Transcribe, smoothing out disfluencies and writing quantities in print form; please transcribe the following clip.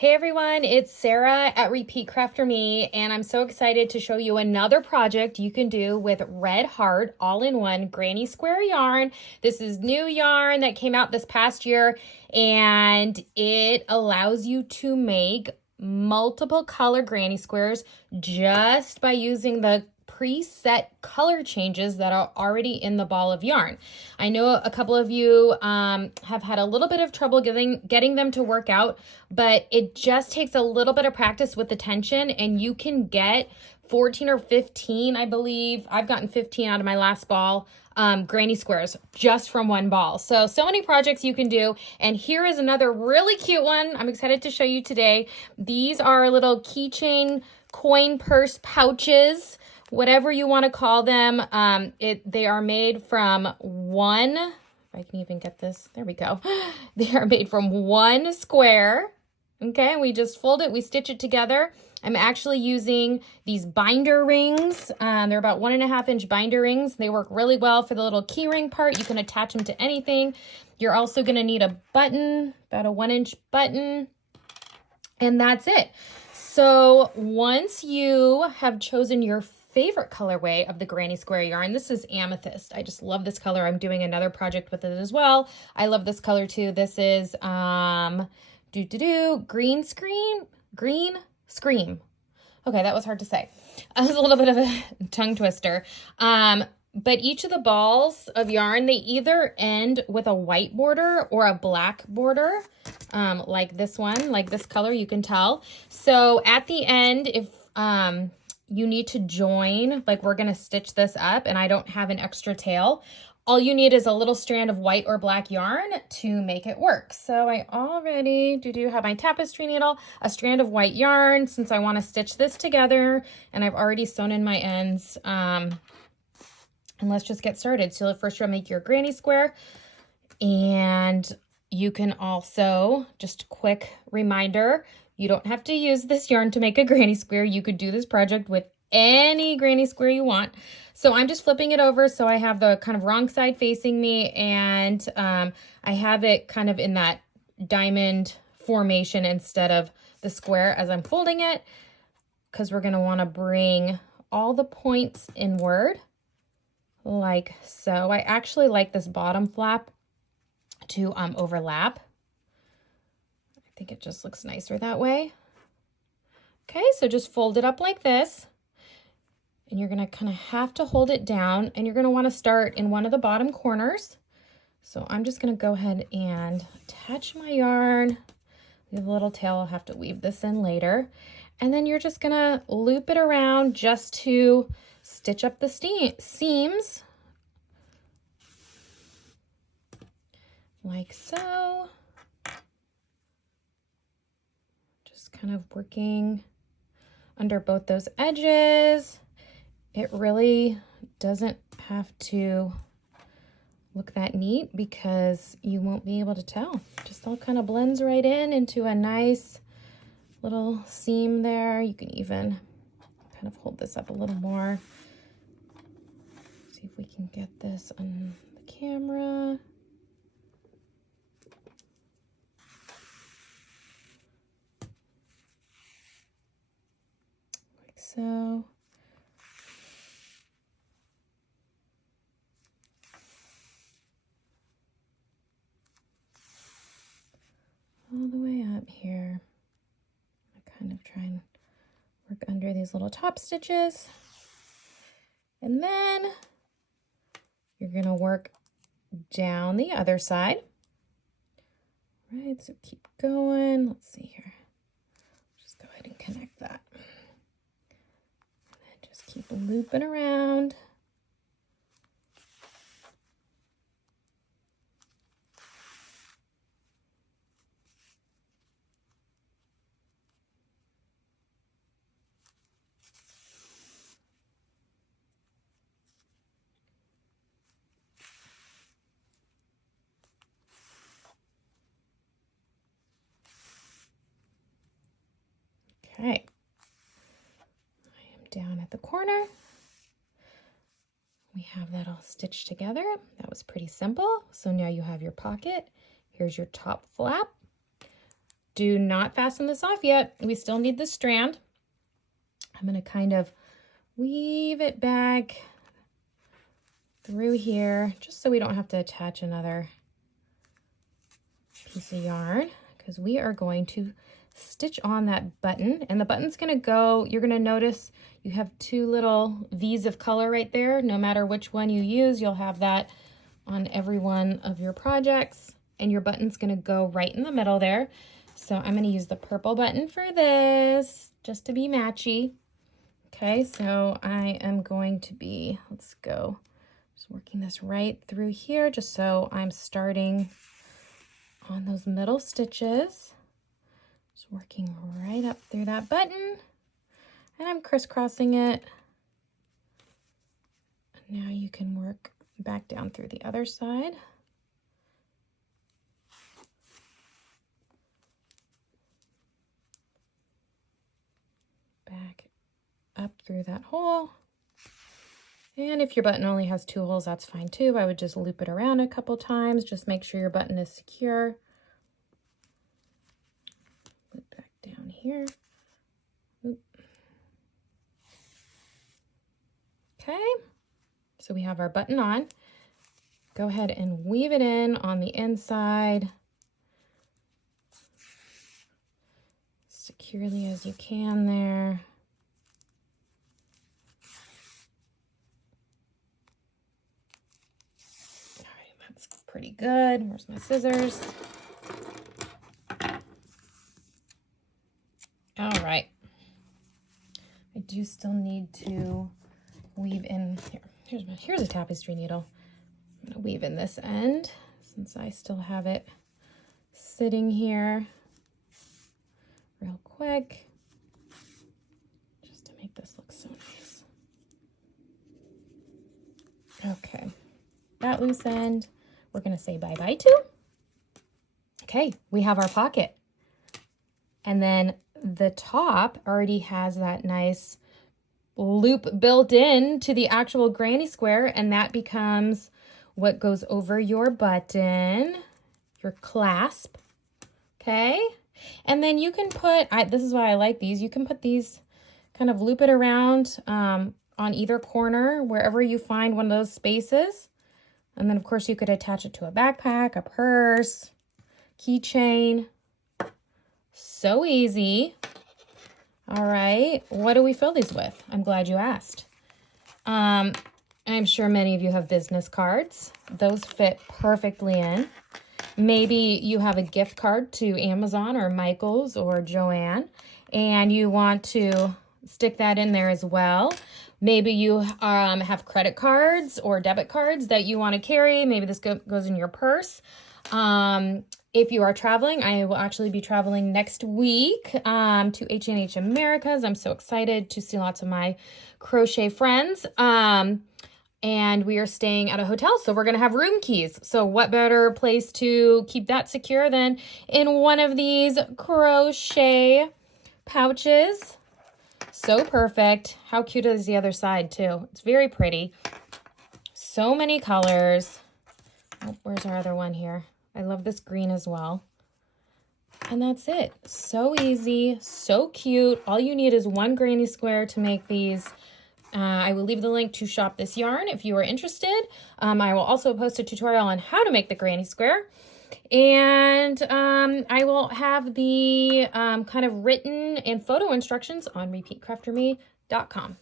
Hey everyone, it's Sarah at Repeat Crafter Me, and I'm so excited to show you another project you can do with Red Heart all-in-one granny square yarn. This is new yarn that came out this past year, and it allows you to make multiple color granny squares just by using the preset color changes that are already in the ball of yarn. I know a couple of you have had a little bit of trouble getting them to work out, but it just takes a little bit of practice with the tension, and you can get 14 or 15, I believe. I've gotten 15 out of my last ball, granny squares just from one ball. So many projects you can do. And here is another really cute one I'm excited to show you today. These are little keychain coin purse pouches, whatever you want to call them. They are made from one, if I can even get this, there we go. They are made from one square. Okay, we just fold it, we stitch it together. I'm actually using these binder rings. They're about 1.5 inch binder rings. They work really well for the little key ring part. You can attach them to anything. You're also gonna need a button, about a 1 inch button, and that's it. So once you have chosen your favorite colorway of the granny square yarn, this is amethyst. I just love this color. I'm doing another project with it as well. I love this color too. This is green scream. Okay, that was hard to say. That was a little bit of a tongue twister. But each of the balls of yarn, they either end with a white border or a black border, like this one, like this color, you can tell. So at the end, if you need to join, like we're gonna stitch this up and I don't have an extra tail, all you need is a little strand of white or black yarn to make it work. So I already have my tapestry needle, a strand of white yarn, since I want to stitch this together, and I've already sewn in my ends. And let's just get started. So first you'll make your granny square, and you can also, just a quick reminder, you don't have to use this yarn to make a granny square. You could do this project with any granny square you want. So I'm just flipping it over so I have the kind of wrong side facing me, and I have it kind of in that diamond formation instead of the square as I'm folding it, because we're going to want to bring all the points inward like so. I actually like this bottom flap to overlap. I think it just looks nicer that way. Okay, so just fold it up like this. And you're gonna kind of have to hold it down, and you're gonna wanna start in one of the bottom corners. So I'm just gonna go ahead and attach my yarn. We have a little tail, I'll have to weave this in later. And then you're just gonna loop it around just to stitch up the seams. Like so. Just kind of working under both those edges. It really doesn't have to look that neat because you won't be able to tell. Just all kind of blends right in into a nice little seam there. You can even kind of hold this up a little more. See if we can get this on the camera. Like so. All the way up here. I kind of try and work under these little top stitches. And then you're going to work down the other side. Right, so keep going. Let's see here. Just go ahead and connect that. And then just keep looping around. Okay, I am down at the corner. We have that all stitched together. That was pretty simple. So now you have your pocket. Here's your top flap. do not fasten this off yet. We still need the strand. I'm going to kind of weave it back through here just so we don't have to attach another piece of yarn, because we are going to stitch on that button, and the button's going to go, you're going to notice you have two little V's of color right there. No matter which one you use, you'll have that on every one of your projects, and your button's going to go right in the middle there. So I'm going to use the purple button for this just to be matchy. Okay, so I am going to be, let's go, just working this right through here just so I'm starting on those middle stitches. Just working right up through that button, and I'm crisscrossing it. And now you can work back down through the other side. Back up through that hole. And if your button only has 2 holes, that's fine too. I would just loop it around a couple times. Just make sure your button is secure. Loop back down here. Oop. Okay, so we have our button on. Go ahead and weave it in on the inside securely as you can there. All right, that's pretty good. Where's my scissors? All right. I do still need to weave in here. Here's a tapestry needle. I'm going to weave in this end since I still have it sitting here real quick, just to make this look so nice. Okay, that loose end we're going to say bye-bye to. Okay, we have our pocket. And then the top already has that nice loop built in to the actual granny square, and that becomes what goes over your button, your clasp. Okay, and then you can put, this is why I like these, you can put these, kind of loop it around on either corner, wherever you find one of those spaces. And then of course you could attach it to a backpack, a purse, keychain. So easy. All right, what do we fill these with? I'm glad you asked. I'm sure many of you have business cards. Those fit perfectly in. Maybe you have a gift card to Amazon or Michael's or Joann, and you want to stick that in there as well. Maybe you have credit cards or debit cards that you want to carry. Maybe this goes in your purse. If you are traveling, I will actually be traveling next week to H&H Americas. I'm so excited to see lots of my crochet friends. And we are staying at a hotel, so we're going to have room keys. So what better place to keep that secure than in one of these crochet pouches? So perfect. How cute is the other side too? It's very pretty. So many colors. Oh, where's our other one here? I love this green as well. And that's it. So easy, so cute. All you need is one granny square to make these. I will leave the link to shop this yarn if you are interested. I will also post a tutorial on how to make the granny square. And I will have the kind of written and photo instructions on repeatcrafterme.com.